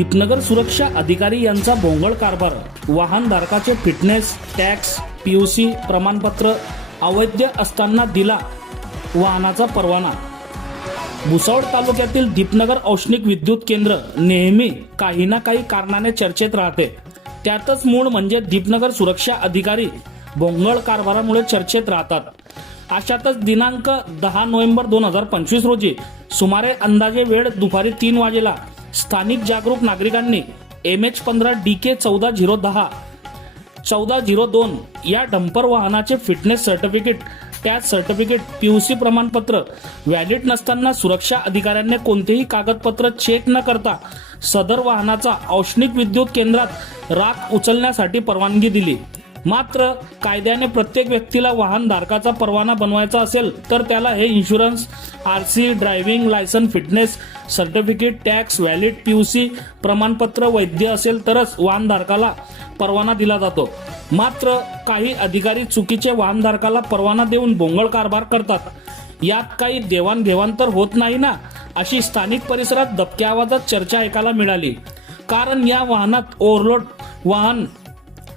दीपनगर सुरक्षा अधिकारी यांचा भोंगळ कारभार वाहनधारकाचे फिटनेस टॅक्स पीयूसी प्रमाणपत्र अवैध असताना दिला वाहनाचा परवाना. भुसावळ तालुक्यातील दीपनगर औष्णिक विद्युत केंद्र नेहमी काही ना काही कारणाने चर्चेत राहते. त्यातच मूळ म्हणजे दीपनगर सुरक्षा अधिकारी भोंगळ कारभारामुळे चर्चेत राहतात. अशातच दिनांक दहा नोव्हेंबर दोन हजार पंचवीस रोजी सुमारे अंदाजे वेळ दुपारी तीन वाजेला स्थानिक जागरूक नागरिकांनी एम एच पंधरा डी के चौदा झिरो दहा चौदा झिरो दोन या डंपर वाहनाचे फिटनेस सर्टिफिकेट टॅच सर्टिफिकेट पीयूसी प्रमाणपत्र व्हॅलिड नसताना सुरक्षा अधिकाऱ्यांनी कोणतेही कागदपत्र चेक न करता सदर वाहनाचा औष्णिक विद्युत केंद्रात राख उचलण्यासाठी परवानगी दिली. मात्र कायद्याने प्रत्येक व्यक्तीला वाहन धारकाचा परवाना बनवायचा असेल तर त्याला हे insurance R C driving licence fitness certificate tax valid P U C प्रमाणपत्र वैद्य असेल तरच वाहनधारकाला परवाना दिला जातो. मात्र काही अधिकारी चुकीचे वाहनधारकाला परवाना देऊन भोंगळ कारभार करतात. यात काही देवाणघेवाण तर होत नाही ना अशी स्थानिक परिसरात दबक्या आवाजात चर्चा ऐकायला मिळाली. कारण या वाहनात ओव्हरलोड वाहन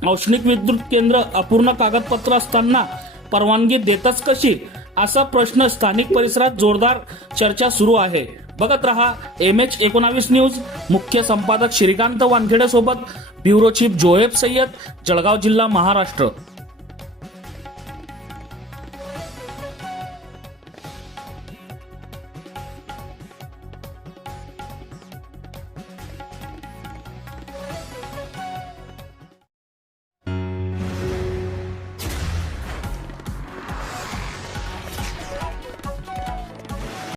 औष्णिक विद्युत केंद्र अपूर्ण कागदपत्र असताना परवानगी देतच कशी? असा प्रश्न स्थानिक परिसरात जोरदार चर्चा सुरू आहे. बघत रहा एम एच एकोणावीस न्यूज. मुख्य संपादक श्रीकांत वानखेडे सोबत ब्युरो चीफ जोहेब सय्यद जळगाव जिल्हा महाराष्ट्र.